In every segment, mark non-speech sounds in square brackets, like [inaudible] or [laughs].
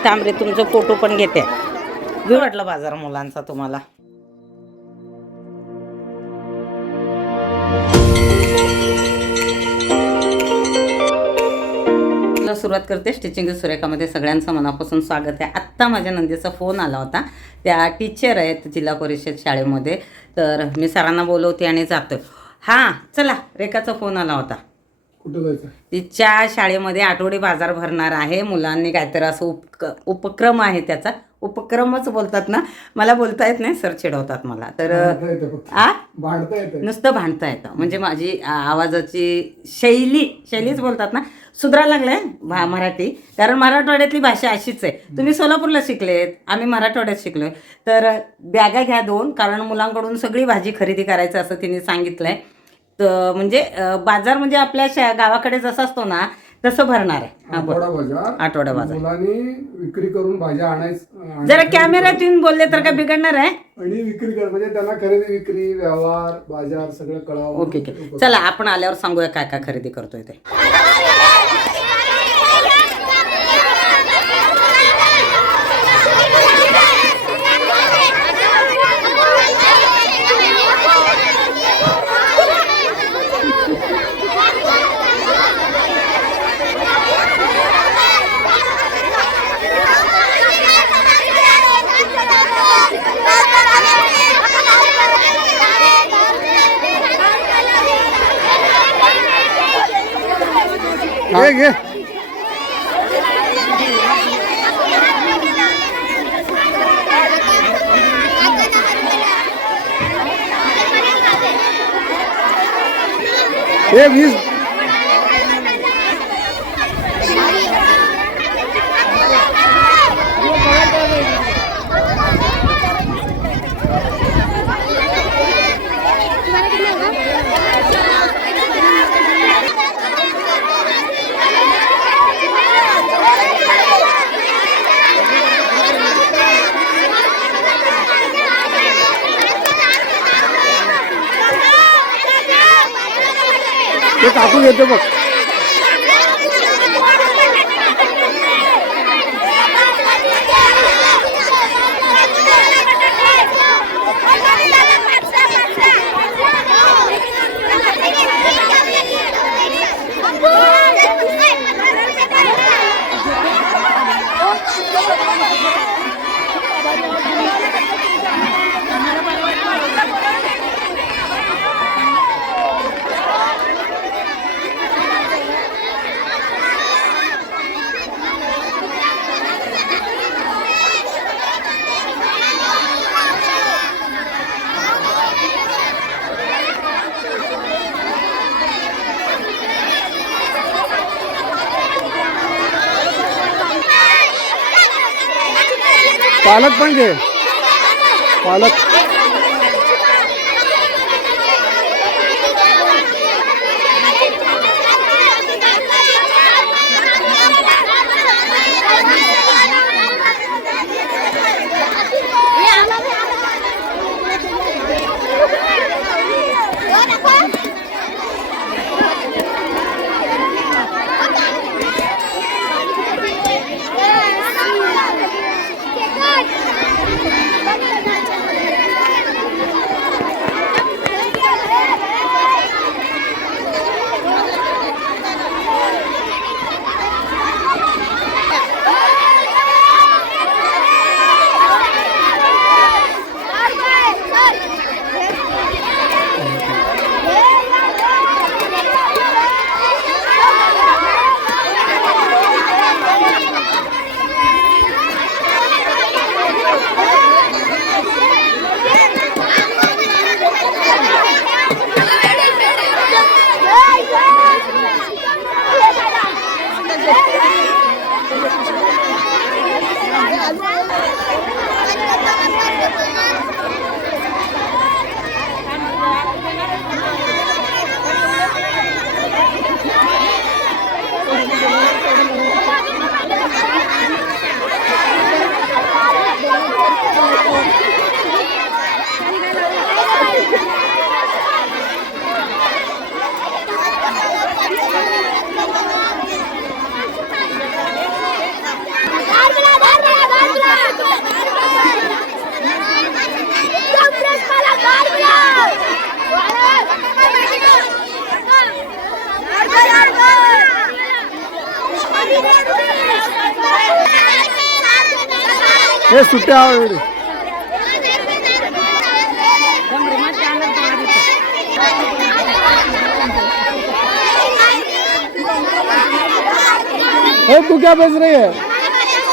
ए तांबरे तुमचं फोटो पण घेते. घेऊ वाटलं बाजार मुलांचा तुम्हाला. सुरुवात करते स्टिचिंग सुरेखामध्ये. सगळ्यांचं मनापासून स्वागत आहे. आत्ता माझ्या नंदीचा फोन आला होता. त्या टीचर आहेत जिल्हा परिषद शाळेमध्ये. तर मी सरांना बोलवते आणि जातो हां चला रेखाचा फोन आला होता. कुठं जायचं? तिच्या शाळेमध्ये आठवडी बाजार भरणार आहे. मुलांनी काहीतरी असं उपक उपक्रम आहे त्याचा. उपक्रमच बोलतात ना. मला बोलता येत नाही सर चिडवतात मला. तर भांडता येतं फक्त. आ? भांडता येतं. नुसतं भांडता येतं. म्हणजे माझी आ- आवाजाची शैली शैलीच बोलतात ना. सुधरा लागलाय भा मराठी. कारण मराठवाड्यातली भाषा अशीच आहे. तुम्ही सोलापूरला शिकलेत आम्ही मराठवाड्यात शिकलोय. तर बॅगा घ्या दोन. कारण मुलांकडून सगळी भाजी खरेदी करायचं असं तिने सांगितलंय. म्हणजे बाजार म्हणजे आपल्या गावाकडे जसं असतो ना तसं भरणार आहे. आठवडा बाजार आठवडा बाजार. मुलांनी विक्री करून भाज्या आणायच जरा कॅमेऱ्यात येऊन बोलले तर काय बिघडणार आहे? आणि विक्री कर म्हणजे त्यांना खरेदी विक्री व्यवहार बाजार सगळं कळावं. Okay okay. चला आपण आल्यावर सांगूया काय काय खरेदी करतोय ते घे घे हे वीस ते काकू घेतो बघ पालक पण घे. पालक. हे सुट्ट्या आवडले ए तू क्या बेच रही है?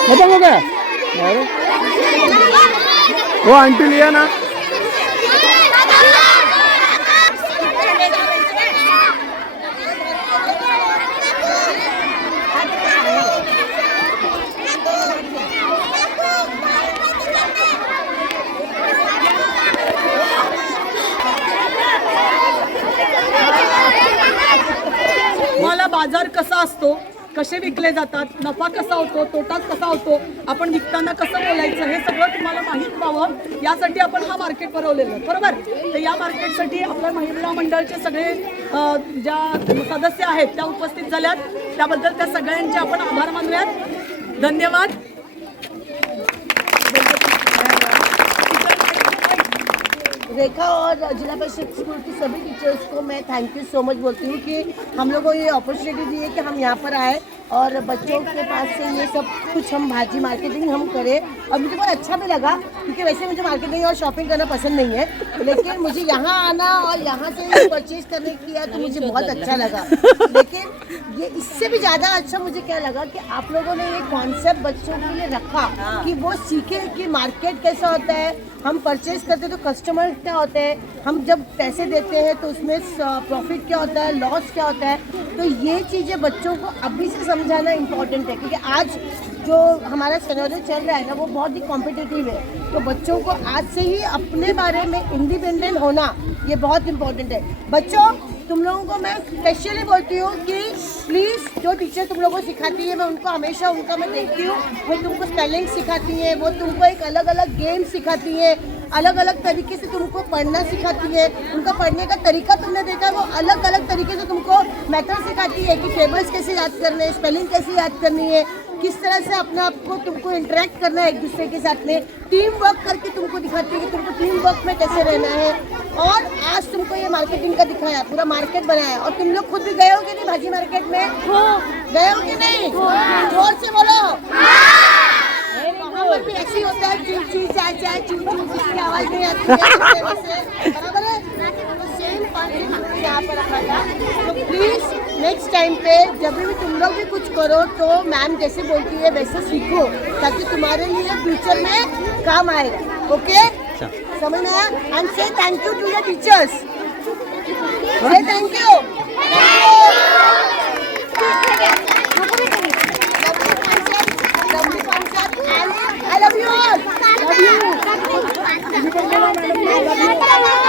खत्म हो गया वो आंटी लिया ना तुम्हाला बाजार कसा असतो कसे विकले जातात नफा कसा होतो तोटा कसा होतो आपण विकताना कसं बोलायचं हे सगळं तुम्हाला माहीत व्हावं. यासाठी आपण हा मार्केट भरवलेलं आहे बरोबर? तर या मार्केटसाठी आपल्या महिला मंडळचे सगळे ज्या सदस्य आहेत त्या उपस्थित झाल्यात. त्याबद्दल त्या सगळ्यांचे आपण आभार मानूयात. धन्यवाद. रेखा और जिला परिषद स्कूल की सभी टीचर्स को मैं थैंक यू सो मच बोलती हूँ कि हम लोगों को ये अपॉर्चुनिटी दी है कि हम यहाँ पर आए और बच्चों के पास से ये सब कुछ हम भाजी मार्केटिंग हम करें। और मुझे बहुत अच्छा भी लगा, क्योंकि वैसे मुझे मार्केटिंग और शॉपिंग करना पसंद नहीं है, लेकिन मुझे यहाँ आना और यहाँ से परचेज करने किया तो मुझे बहुत अच्छा लगा। लेकिन ये इससे भी ज़्यादा अच्छा मुझे क्या लगा कि आप लोगों ने ये कॉन्सेप्ट बच्चों के लिए रखा कि वो सीखे कि मार्केट कैसा होता है। हम परचेज करते हैं तो कस्टमर क्या होते हैं? हम जब पैसे देते हैं तो उसमें प्रॉफिट क्या होता है? लॉस क्या होता है? तो ये चीज़ें बच्चों को अभी से समझाना इम्पोर्टेंट है क्योंकि आज जो हमारा सिनेरियो चल रहा है ना वो बहुत ही कॉम्पिटिटिव है। तो बच्चों को आज से ही अपने बारे में इंडिपेंडेंट होना ये बहुत इम्पोर्टेंट है। बच्चों तुम लोगों को मैं स्पेशली बोलती हूँ कि जो टीचर तुम लोगों को सिखाती है, मैं उनको हमेशा उनका मैं देखती हूँ। वो तुमको स्पेलिंग सिखाती है, वो तुमको एक अलग अलग गेम सिखाती है अलग अलग तरीके से तुमको पढ़ना सिखाती है। उनका पढ़ने का तरीका तुमने देखा, वो अलग अलग तरीके से तुमको मैथड सिखाती है कि टेबल्स कैसे याद करने हैं स्पेलिंग कैसे याद करनी है। किस तरह से अपने आप को तुमको इंटरेक्ट करना है एक दूसरे के साथ में? टीम वर्क करके तुमको दिखाती है कि तुमको टीम वर्क में कैसे रहना है। और आज तुमको ये मार्केटिंग का दिखाया, पूरा मार्केट बनाया। और तुम लोग खुद भी गए हो कि नहीं भाजी मार्केट में? गए हो कि नहीं? ज़ोर से बोलो। ऐसे होता है चू चू चाय चाय चू चू जिसकी आवाज़ नहीं आती है। बराबर है? तो सेम कॉन्सेप्ट यहाँ पर था तो प्लीज़ नेक्स्ट टाइम पे जब भी तुम लोग भी कुछ करो तो मैम जैसे बोलती है वैसे सीखो ताकि तुम्हारे लिए फ्यूचर में काम आए। ओके समझ में आया? And say thank you to the teachers say thank you.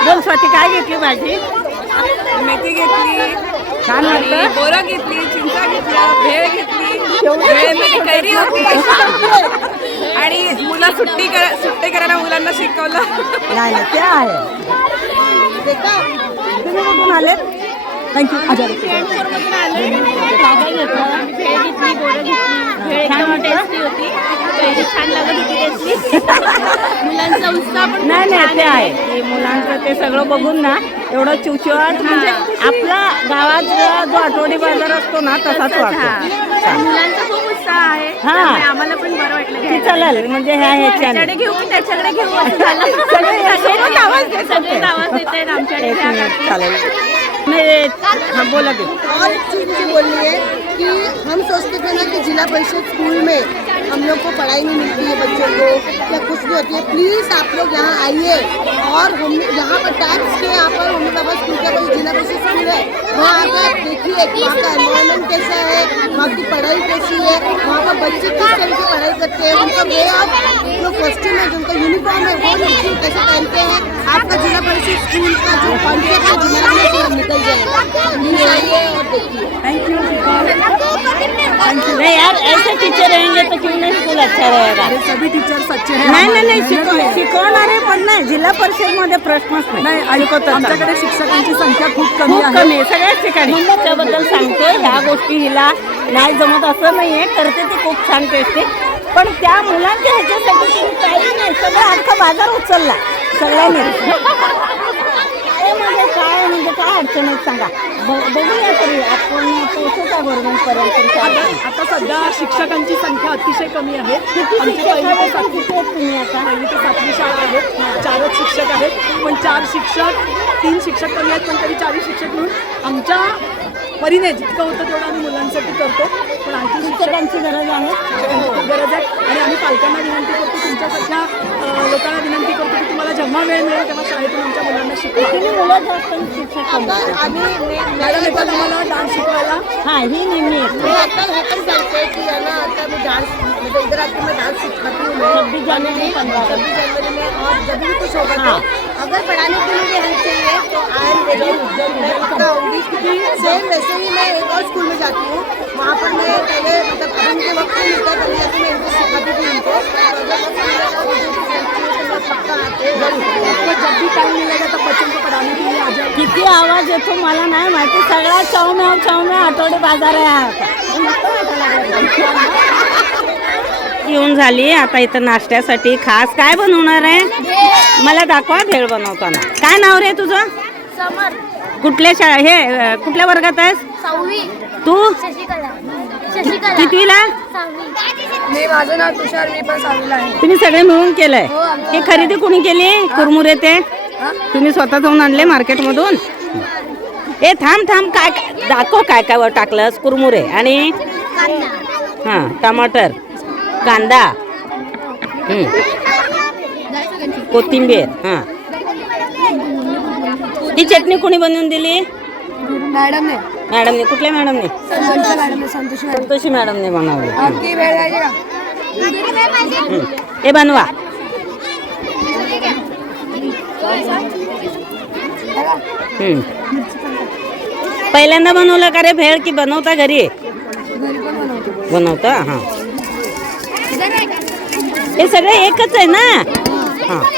बोल स्वाती काय घेतली भाजी मेथी घेतली. छान वाटतं बोरं घेतली चिंचा घेतला भेळ घेतली भेळमध्ये कैरी होती. आणि मुलं सुट्टी कर सुट्टी करायला मुलांना शिकवलं. नाही नाही ते आहे. देखा तुम्ही कुठून आले? थँक्यू मुलांचा उत्साह पण नाही नाही ते आहे. मुलांचं ते सगळं बघून ना एवढं चिवचिवाट म्हणजे आपला गावात जो आठवडी बाजार असतो ना तसाच वाटतो. खूप उत्साह आहे. हा. त्यामुळे आम्हाला पण बरं वाटलं की घ्यायला. चालेल म्हणजे ह्या ह्याच्याने. त्याच्याकडे घेऊ की त्याच्याकडे घेऊ असं [laughs] झालं सगळे सोबत आवाज देतात. सगळे ते. आवाज देत आहेत आमच्याकडे. घ्या काकी. चालेल नाही हा बोला की. और एक चीज़ मुझे बोलनी है कि हम सोचते थे ना कि जिला परिषद स्कूल में हम लोग को पढ़ाई नहीं मिलती है बच्चों को या नहीं होती है प्लीज़ आप लोग यहाँ आइए। और हम यहाँ पर टैक्स के यहाँ पर मम्मी पापा स्कूल का कोई जिला परिषद स्कूल है वहाँ आकर आप देखिए कि वहाँ का एनवायरनमेंट कैसा है वहाँ की पढ़ाई कैसी है वहाँ पर बच्चे किस तरह की पढ़ाई करते हैं उनका वे ऑफ़ जो कॉस्ट्यूम है जो उनका यूनिफॉर्म है वो बच्चे कैसे पहनते हैं आपका जिला परिषद स्कूल का जो कॉन्सेप्ट है दिमाग में से निकल जाएगा। प्लीज़ आइए और देखिए। थैंक यू नहीं यार ऐसे टीचर रहेंगे तो क्यों नहीं स्कूल अच्छा रहेगा? सभी टीचर्स अच्छे हैं। नाही नाही नाही शिकव- शिकवणारे पण नाही. जिल्हा परिषदमध्ये प्रश्नच नाही. नाही ऐकत आमच्याकडे शिक्षकांची संख्या खूप कमी खूप आहे. कमी आहे. सगळ्याच ठिकाणी. त्याबद्दल सांगते. ह्या गोष्टी हिला नाही जमत असं नाहीये. करते ती खूप छान टेस्टी पण त्या मुलांच्या ह्याच्यासाठी तुम्ही काही नाही. सगळं अख्खा बाजार उचलला. सगळ्यांनी. [laughs] काय म्हणजे काय म्हणजे काय अडचण आहेत सांगा. बघूया तरी. आपण पोहोचू का गव्हर्नमेंटपर्यंत आता सध्या शिक्षकांची संख्या अतिशय कमी आहे. आमची पहिली ते आहेत? सातवी किती आहेत तुम्ही आता? पहिली ते सातवी शाळा आहे चारच शिक्षक आहेत. पण चार शिक्षक तीन शिक्षक कमी आहेत पण तरी चारही शिक्षक म्हणून आमच्या परीने जितकं होतं तेवढं आम्ही मुलांसाठी करतो पण आणखी शिक्षक शिक्षकांची गरज आहे. गरज आहे. आणि आम्ही पालकांना विनंती करतो तुमच्यासारख्या लोकांना विनंती करतो की तुम्हाला जेव्हा वेळ मिळेल तेव्हा शाळेतून आमच्या मुलांना शिकवा. मॅडम येतात आम्हाला डान्स शिकवायला हा ही नेहमी सिखाती हूँ मैं छब्बीस जनवरी पंद्रह छब्बीस जनवरी में और जब भी कुछ होगा अगर पढ़ाने के लिए हेल्प चाहिए तो आई एम रेडी मैं पक्का आऊँगी। क्योंकि सेम वैसे ही मैं एक और स्कूल में जाती हूँ। वहाँ पर मैं पहले मतलब अभी मुझे वक्त नहीं मिलता है पहले जैसे मैं इनको सिखाती थी इनको तो तो जब भी टाइम मिलेगा तब बच्चों को पढ़ाने के लिए आ जाए किती आवाज येतो मला नाही माहिती. सगळा चौम्याव चौम्या आठवडे बाजार आहे हा. येऊन झाली आता इथं नाश्त्यासाठी खास काय बनवणार आहे? मला दाखवा भेळ बनवताना. काय नाव रे तुझं? समर. कुठल्या शाळा हे कुठल्या वर्गात आहेस? सहावी. तू? शशिकला. शशिकला. कितवीला? मी माझं नाव तुषार मी पण सहावीला आहे. तुम्ही सगळे मिळून केलंय. हो, हे खरेदी कोणी केली? कुरमुरे ते? तुम्ही स्वतः जाऊन आणले मार्केटमधून? ए थांब थांब काय काय- दाखव काय काय वर टाकलंस? कुरमुरे आणि? हां टमाटर. कांदा. हं, कोथिंबीर. हां. ही चटणी कोणी बनवून दिली? मॅडम ने मॅडमने. कुठल्या मॅडमने? मॅडम ने संतोष मॅडम. संतोषी मॅडमने बनवली. हं, बनवा. पहिल्यांदा बनवलं का रे भेळ की बनवता घरी? बनवता. हां. हे सगळे एकच आहे ना? हां.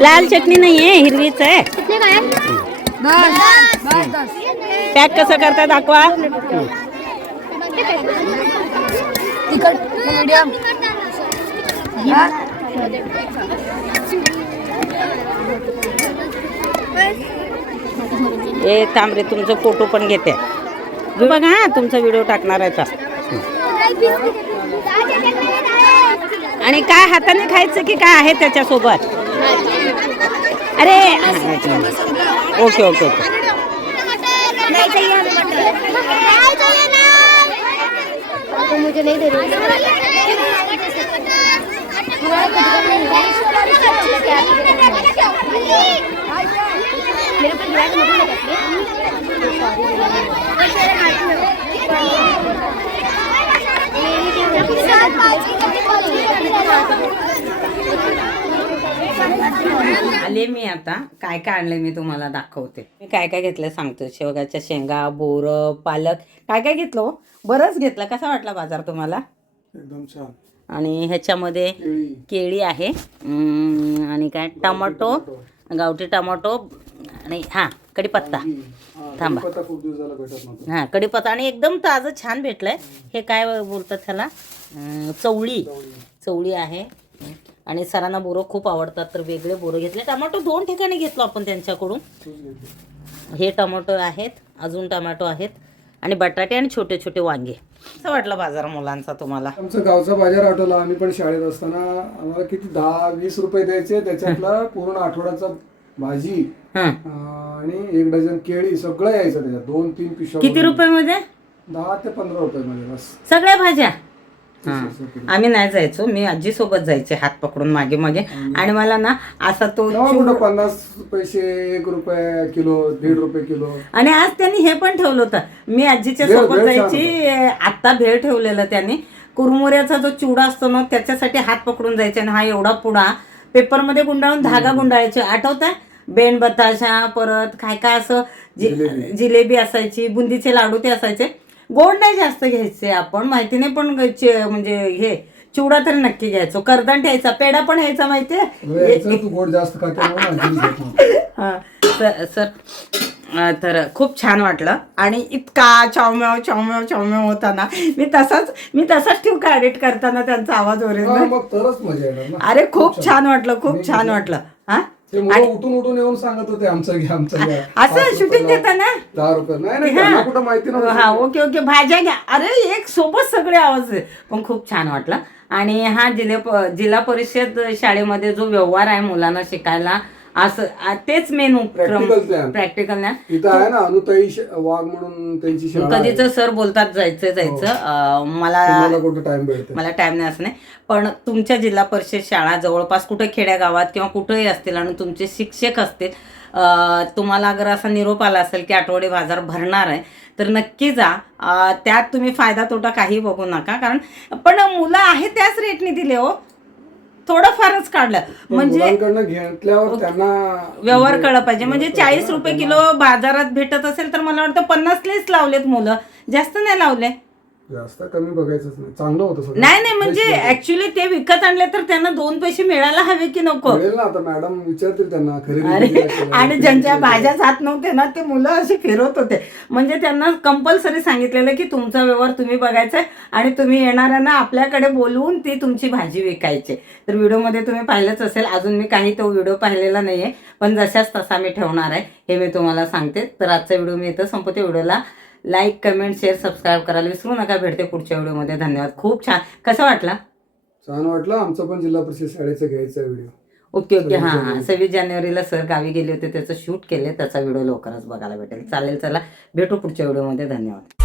लाल चटणी नाही आहे. हिरवीच आहे पॅक कसं करता दाखवा. ए थांब रे तुमचं फोटो पण घेते. बघा हा तुमचा व्हिडिओ टाकणार आहे तर आणि काय हाताने खायचं की काय आहे त्याच्यासोबत? अरे ओके ओके ओके. मुझे नहीं दे रही मी आता काय काय आणले मी तुम्हाला दाखवते. मी काय काय घेतलं सांगतो. शेवगाच्या शेंगा बोरं पालक. काय काय घेतलं हो? बरंच घेतलं. कसा वाटला बाजार तुम्हाला? एकदम छान. आणि ह्याच्यामध्ये केळी. आहे. आणि काय? टमाटो. गावठी टमाटो. आणि हां कढीपत्ता. हा, थांबा. हां कढीपत्ता. आणि एकदम ताजं छान भेटलंय. हे काय बोलतात त्याला? चवळी. चवळी आहे. आणि सरांना बोरं खूप आवडतात तर वेगळे बोरं घेतले. टमाटो दोन ठिकाणी घेतलो आपण त्यांच्याकडून. हे टमाटो आहेत अजून टमाटो आहेत आणि बटाटे आणि छोटे छोटे वांगे. कसं वाटलं बाजार मुलांचा तुम्हाला. आमचं गावचा बाजार आठवला आम्ही पण शाळेत असताना आम्हाला किती दहा वीस रुपये द्यायचे त्याच्यातला पूर्ण आठवड्याचा भाजी आणि एक डझन केळी सगळं यायचं त्याच्यात. दोन तीन पिशव्या किती. रुपयामध्ये? दहा ते पंधरा रुपये मध्ये बस. सगळ्या भाज्या. आम्ही नाही जायचो. मी आजी सोबत जायचे हात पकडून मागे मागे. आणि मला ना असा तो पन्नास पैसे एक रुपये किलो दीड रुपये किलो? आणि आज त्यांनी हे पण ठेवलं होतं. मी आजीच्या सोबत जायची. आता भेळ ठेवलेला त्यांनी. कुरमुऱ्याचा जो चिवडा असतो ना त्याच्यासाठी हात पकडून जायचे. आणि हा एवढा पुडा. पेपरमध्ये गुंडाळून धागा गुंडाळायचे. आठवत बेण बताशा परत काय काय असं. जिलेबी असायची बुंदीचे लाडू ते असायचे. गोड नाही जास्त घ्यायचे आपण माहिती नाही पण म्हणजे हे चिवडा तर नक्की घ्यायचो. करदान ठेवायचा पेढा पण यायचा माहितीये गोड जास्त. [laughs] हा सर तर खूप छान वाटलं. आणि इतका चौम्याव चौम्याव चौम्याव होता ना मी तसाच मी तसाच ठेवू का एडिट करताना त्यांचा आवाज ओरिजिनल अरे खूप छान. वाटलं खूप छान वाटलं. हा? ते मुलं उठून उठून येऊन सांगत होते आमचं घ्या आमचं घ्या [laughs] असं पाच shooting रुपयाला, देता ना? दहा रुपये. नाही नाही. त्यांना कुठं माहिती हा नव्हतं ओके ओके. भाज्या घ्या. अरे एक सोबत सगळे आवाज आहे. पण खूप छान वाटलं. आणि हा जिल्हा जिल्हा परिषद शाळेमध्ये जो व्यवहार आहे मुलांना शिकायला असं तेच मेन उपक्रम. प्रॅक्टिकल ज्ञान इथं आहे ना अनुताई वाघ म्हणून त्यांची. कधीच सर बोलतात जायचं जायचं. अं, मला कुठं टाइम भेटते मला टाइम नाही असं नाही. पण तुमच्या जिल्हा परिषद शाळा जवळपास कुठे खेड्यागावात किंवा कुठेही असतील आणि तुमचे शिक्षक असतील तुम्हाला अगर असा निरोप आला असेल की आठवडे बाजार भरणार आहे तर नक्की जा. त्यात तुम्ही फायदा तोटा काही बघू नका. कारण पण मुलं आहे त्याच रेटने दिले हो. थोडंफारच काढलं. म्हणजे मुलांकडनं घेतल्यावर त्यांना व्यवहार कळलं पाहिजे. म्हणजे चाळीस रुपये किलो बाजारात भेटत असेल तर मला वाटतं पन्नासलेच लावलेत मुलं. जास्त नाही लावले. जास्त कमी बघायचंच नाही. चांगलं होतं सगळं. नाही नाही म्हणजे होतं. ऍक्च्युली ते विकत आणले तर त्यांना दोन पैसे मिळायला हवे की नको? मिळेल ना आता मॅडम विचारतील त्यांना खरेदी अरे आणि ज्यांच्या. भाज्या जात नव्हते ना ते मुलं असे फिरवत होते. म्हणजे त्यांना कंपल्सरी सांगितलेलं की तुमचा व्यवहार तुम्ही बघायचा आहे आणि तुम्ही येणाऱ्यांना आपल्याकडे बोलवून ती तुमची भाजी विकायची. तर व्हिडिओमध्ये तुम्ही पाहिलंच असेल अजून मी काही तो व्हिडिओ पाहिलेला नाहीये पण जशाच तसा मी ठेवणार आहे हे मी तुम्हाला सांगते. तर आजचा व्हिडिओ मी इथं संपवते. व्हिडिओला लाईक कमेंट शेअर सबस्क्राईब करायला विसरू नका. भेटते पुढच्या व्हिडिओमध्ये. धन्यवाद. खूप छान. कसा वाटला? छान वाटलं. आमचं पण जिल्हा परिषद शाळेचा घ्यायचा व्हिडिओ ओके ओके. हां हां. सव्वीस जानेवारीला सर गावी गेले होते. त्याचं शूट केले त्याचा व्हिडिओ लवकरच बघायला भेटेल. चालेल चला. भेटू पुढच्या व्हिडिओमध्ये. धन्यवाद.